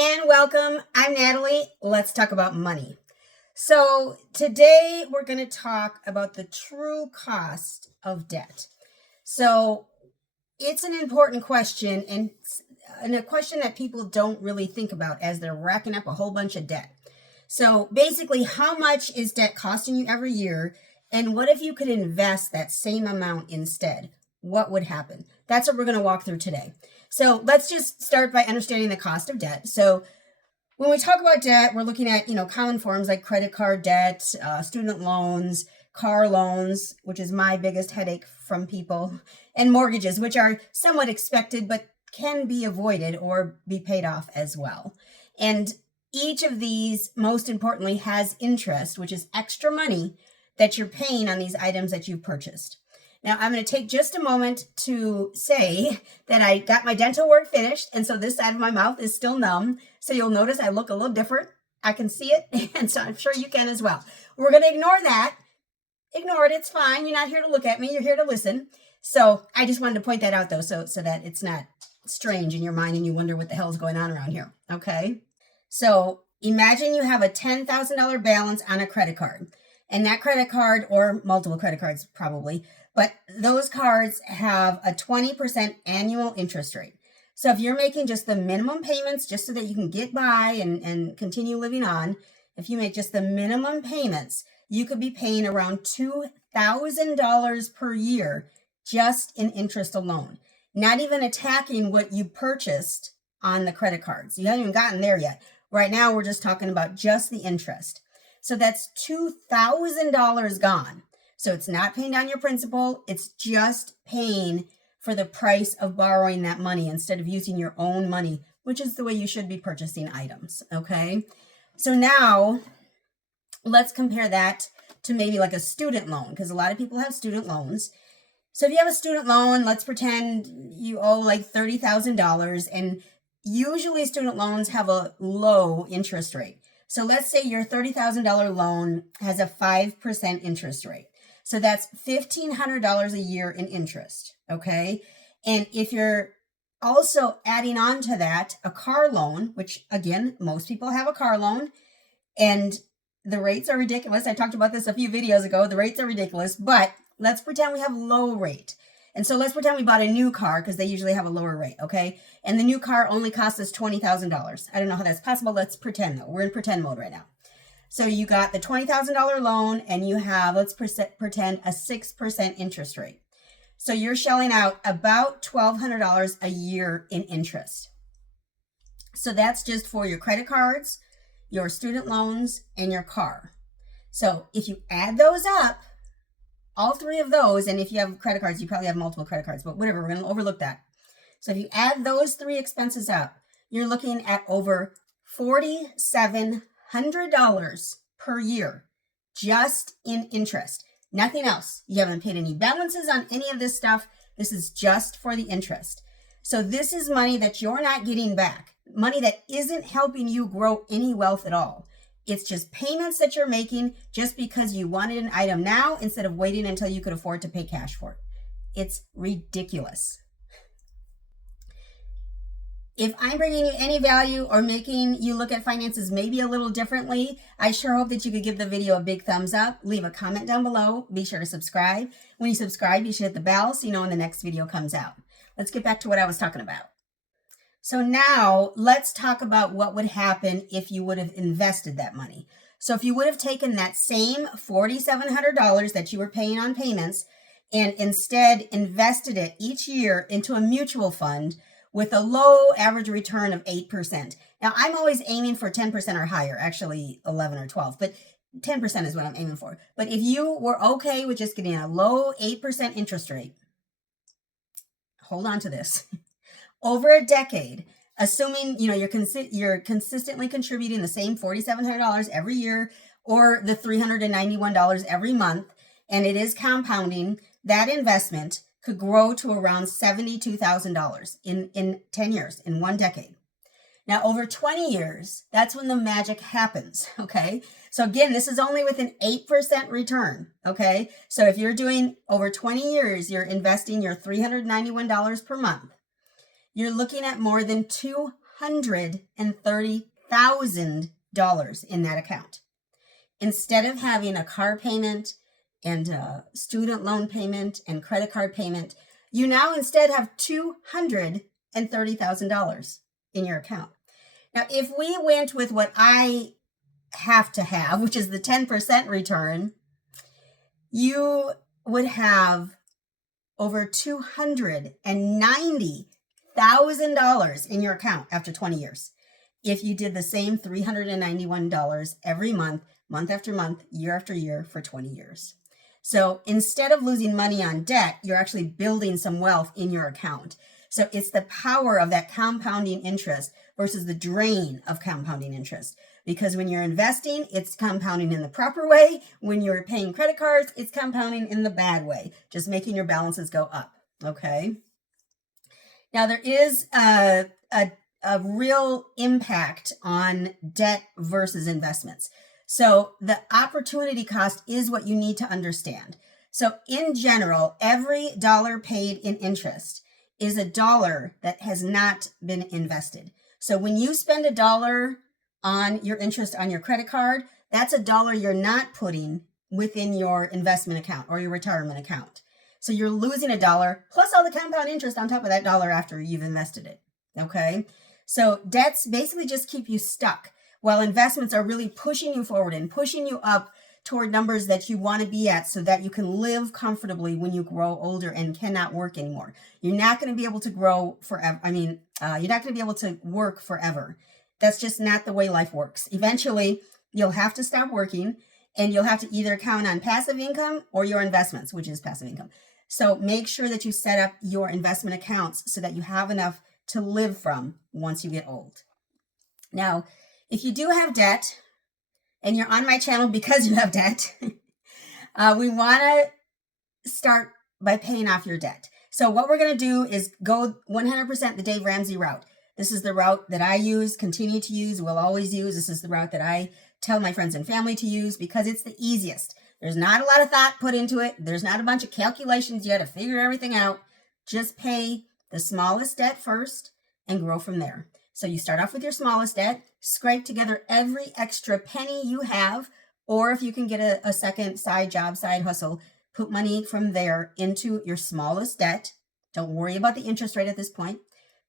and welcome. I'm Natalie. Let's talk about money. So today we're going to talk about the true cost of debt. So it's an important question and a question that people don't really think about as they're racking up a whole bunch of debt. So basically, how much is debt costing you every year? And what if you could invest that same amount instead? What would happen? That's what we're going to walk through today. So let's just start by understanding the cost of debt. So when we talk about debt, we're looking at, common forms like credit card debt, student loans, car loans, which is my biggest headache from people, and mortgages, which are somewhat expected, but can be avoided or be paid off as well. And each of these, most importantly, has interest, which is extra money that you're paying on these items that you've purchased. Now, I'm going to take just a moment to say that I got my dental work finished, and so this side of my mouth is still numb. So you'll notice I look a little different. I can see it, and so I'm sure you can as well. We're going to ignore that. Ignore it. It's fine. You're not here to look at me. You're here to listen. So I just wanted to point that out, though, so that it's not strange in your mind and you wonder what the hell is going on around here, okay? So imagine you have a $10,000 balance on a credit card, and that credit card, or multiple credit cards probably, but those cards have a 20% annual interest rate. So if you're making just the minimum payments just so that you can get by and continue living on, if you make just the minimum payments, you could be paying around $2,000 per year just in interest alone. Not even attacking what you purchased on the credit cards. You haven't even gotten there yet. Right now, we're just talking about just the interest. So that's $2,000 gone. So it's not paying down your principal. It's just paying for the price of borrowing that money instead of using your own money, which is the way you should be purchasing items, okay? So now let's compare that to maybe like a student loan, because a lot of people have student loans. So if you have a student loan, let's pretend you owe like $30,000, and usually student loans have a low interest rate. So let's say your $30,000 loan has a 5% interest rate. So that's $1,500 a year in interest, okay? And if you're also adding on to that a car loan, which again, most people have a car loan, and the rates are ridiculous. I talked about this a few videos ago. The rates are ridiculous, but let's pretend we have low rate. And so let's pretend we bought a new car because they usually have a lower rate, okay? And the new car only costs us $20,000. I don't know how that's possible. Let's pretend though. We're in pretend mode right now. So you got the $20,000 loan and you have, let's pretend, a 6% interest rate. So you're shelling out about $1,200 a year in interest. So that's just for your credit cards, your student loans, and your car. So if you add those up, all three of those, and if you have credit cards, you probably have multiple credit cards, but whatever, we're going to overlook that. So if you add those three expenses up, you're looking at over $4,700 per year just in interest. Nothing else. You haven't paid any balances on any of this stuff. This is just for the interest. So this is money that you're not getting back, money that isn't helping you grow any wealth at all. It's just payments that you're making just because you wanted an item now instead of waiting until you could afford to pay cash for it. It's ridiculous. If I'm bringing you any value or making you look at finances maybe a little differently, I sure hope that you could give the video a big thumbs up. Leave a comment down below. Be sure to subscribe. When you subscribe, you should hit the bell so you know when the next video comes out. Let's get back to what I was talking about. So now let's talk about what would happen if you would have invested that money. So if you would have taken that same $4,700 that you were paying on payments and instead invested it each year into a mutual fund with a low average return of 8%. Now I'm always aiming for 10% or higher, actually 11 or 12, but 10% is what I'm aiming for. But if you were okay with just getting a low 8% interest rate, hold on to this. Over a decade, assuming you're consistently contributing the same $4,700 every year or the $391 every month, and it is compounding, that investment could grow to around $72,000 in 10 years, in one decade. Now, over 20 years, that's when the magic happens, okay? So again, this is only with an 8% return, okay? So if you're doing over 20 years, you're investing your $391 per month. You're looking at more than $230,000 in that account. Instead of having a car payment and a student loan payment and credit card payment, you now instead have $230,000 in your account. Now, if we went with what I have to have, which is the 10% return, you would have over $290,000 in your account after 20 years. If you did the same $391 every month, month after month, year after year for 20 years. So instead of losing money on debt, you're actually building some wealth in your account. So it's the power of that compounding interest versus the drain of compounding interest. Because when you're investing, it's compounding in the proper way. When you're paying credit cards, it's compounding in the bad way, just making your balances go up. Okay. Now there is a real impact on debt versus investments. So the opportunity cost is what you need to understand. So in general, every dollar paid in interest is a dollar that has not been invested. So when you spend a dollar on your interest on your credit card, that's a dollar you're not putting within your investment account or your retirement account. So you're losing a dollar plus all the compound interest on top of that dollar after you've invested it. Okay. So debts basically just keep you stuck, while investments are really pushing you forward and pushing you up toward numbers that you want to be at so that you can live comfortably when you grow older and cannot work anymore. You're not going to be able to grow forever. You're not going to be able to work forever. That's just not the way life works. Eventually, you'll have to stop working and you'll have to either count on passive income or your investments, which is passive income. So make sure that you set up your investment accounts so that you have enough to live from once you get old. Now, if you do have debt and you're on my channel because you have debt, we want to start by paying off your debt. So what we're going to do is go 100% the Dave Ramsey route. This is the route that I use, continue to use, will always use. This is the route that I tell my friends and family to use because it's the easiest. There's not a lot of thought put into it. There's not a bunch of calculations. You got to figure everything out. Just pay the smallest debt first and grow from there. So you start off with your smallest debt, scrape together every extra penny you have, or if you can get a second side job, side hustle, put money from there into your smallest debt. Don't worry about the interest rate at this point.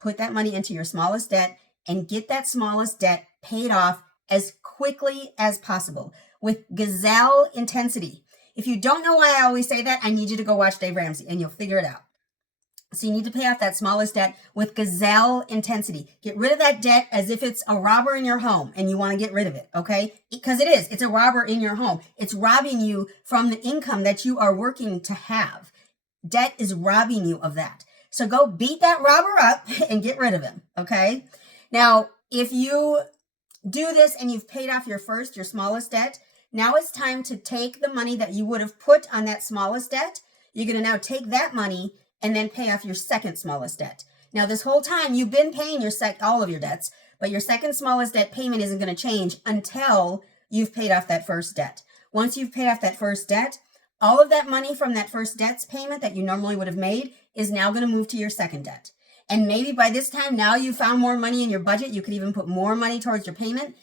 Put that money into your smallest debt and get that smallest debt paid off as quickly as possible with gazelle intensity. If you don't know why I always say that, I need you to go watch Dave Ramsey and you'll figure it out. So you need to pay off that smallest debt with gazelle intensity. Get rid of that debt as if it's a robber in your home and you want to get rid of it, okay? Because it is. It's a robber in your home. It's robbing you from the income that you are working to have. Debt is robbing you of that. So go beat that robber up and get rid of him, okay? Now, if you do this and you've paid off your smallest debt, now it's time to take the money that you would have put on that smallest debt. You're going to now take that money and then pay off your second smallest debt. Now, this whole time you've been paying all of your debts, but your second smallest debt payment isn't going to change until you've paid off that first debt. Once you've paid off that first debt, all of that money from that first debt's payment that you normally would have made is now going to move to your second debt. And maybe by this time, now you found more money in your budget. You could even put more money towards your payment.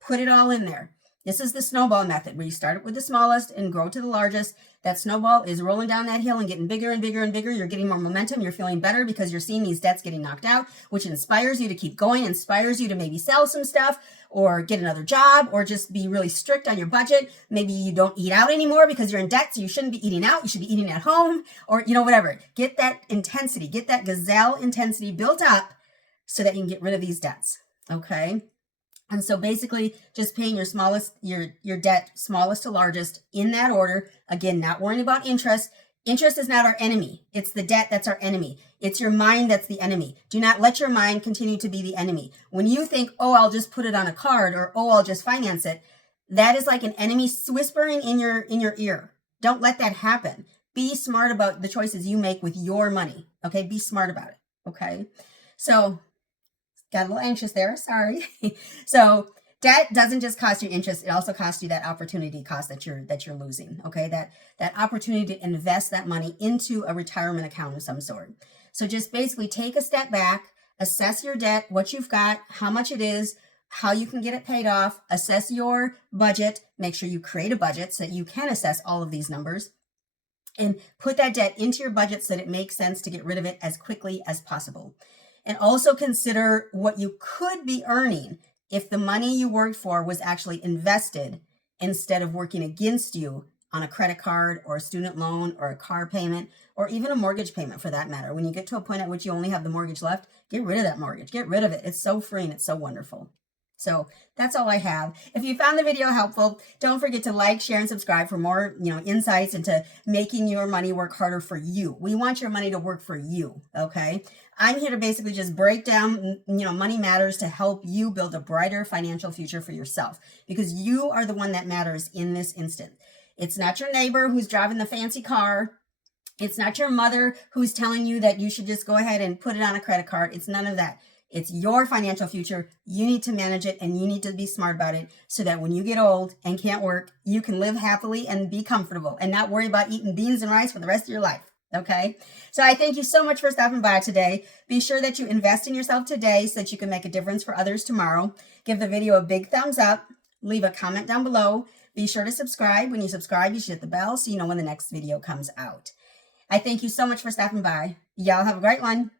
Put it all in there. This is the snowball method where you start with the smallest and grow to the largest. That snowball is rolling down that hill and getting bigger and bigger and bigger. You're getting more momentum. You're feeling better because you're seeing these debts getting knocked out, which inspires you to keep going, inspires you to maybe sell some stuff or get another job or just be really strict on your budget. Maybe you don't eat out anymore because you're in debt, so you shouldn't be eating out. You should be eating at home or, whatever. Get that intensity, get that gazelle intensity built up so that you can get rid of these debts, okay? And so basically just paying your debt smallest to largest in that order. Again, not worrying about interest. Interest is not our enemy. It's the debt that's our enemy. It's your mind that's the enemy. Do not let your mind continue to be the enemy. When you think, oh, I'll just put it on a card or, oh, I'll just finance it, that is like an enemy whispering in your ear. Don't let that happen. Be smart about the choices you make with your money. Okay. Be smart about it. Okay. So got a little anxious there. Sorry. So debt doesn't just cost you interest. It also costs you that opportunity cost that you're losing. Okay. That opportunity to invest that money into a retirement account of some sort. So just basically take a step back, Assess your debt, what you've got, how much it is, how you can get it paid off. Assess your budget. Make sure you create a budget so that you can assess all of these numbers. And put that debt into your budget so that it makes sense to get rid of it as quickly as possible. And also consider what you could be earning if the money you worked for was actually invested instead of working against you on a credit card or a student loan or a car payment or even a mortgage payment for that matter. When you get to a point at which you only have the mortgage left, get rid of that mortgage. Get rid of it. It's so free and it's so wonderful. So that's all I have. If you found the video helpful, don't forget to like, share, and subscribe for more, insights into making your money work harder for you. We want your money to work for you, okay? I'm here to basically just break down, money matters to help you build a brighter financial future for yourself because you are the one that matters in this instant. It's not your neighbor who's driving the fancy car. It's not your mother who's telling you that you should just go ahead and put it on a credit card. It's none of that. It's your financial future. You need to manage it and you need to be smart about it so that when you get old and can't work, you can live happily and be comfortable and not worry about eating beans and rice for the rest of your life. Okay? So I thank you so much for stopping by today. Be sure that you invest in yourself today so that you can make a difference for others tomorrow. Give the video a big thumbs up. Leave a comment down below. Be sure to subscribe. When you subscribe, you should hit the bell so you know when the next video comes out. I thank you so much for stopping by. Y'all have a great one.